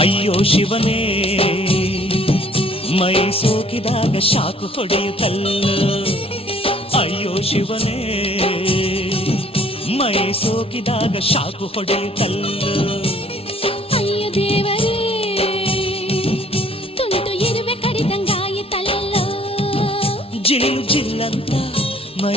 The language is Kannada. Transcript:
ಅಯ್ಯೋ ಶಿವನೇ ಮೈ ಸೋಕಿದಾಗ ಶಾಕು ಹೊಡೆಯು ಕಲ್ಲು. ಅಯ್ಯೋ ಶಿವನೇ ಮೈ ಸೋಕಿದಾಗ ಶಾಕು ಹೊಡೆಯು ಕಲ್ಲು. ಅಯ್ಯ ದೇವರೇ ತುಂಟು ಇರುವೆ ಕಡಿದಂಗಾಯಿತಲ್ಲೋ. ಜಿಲ್ ಜಿಲ್ಲಂತ ಮೈ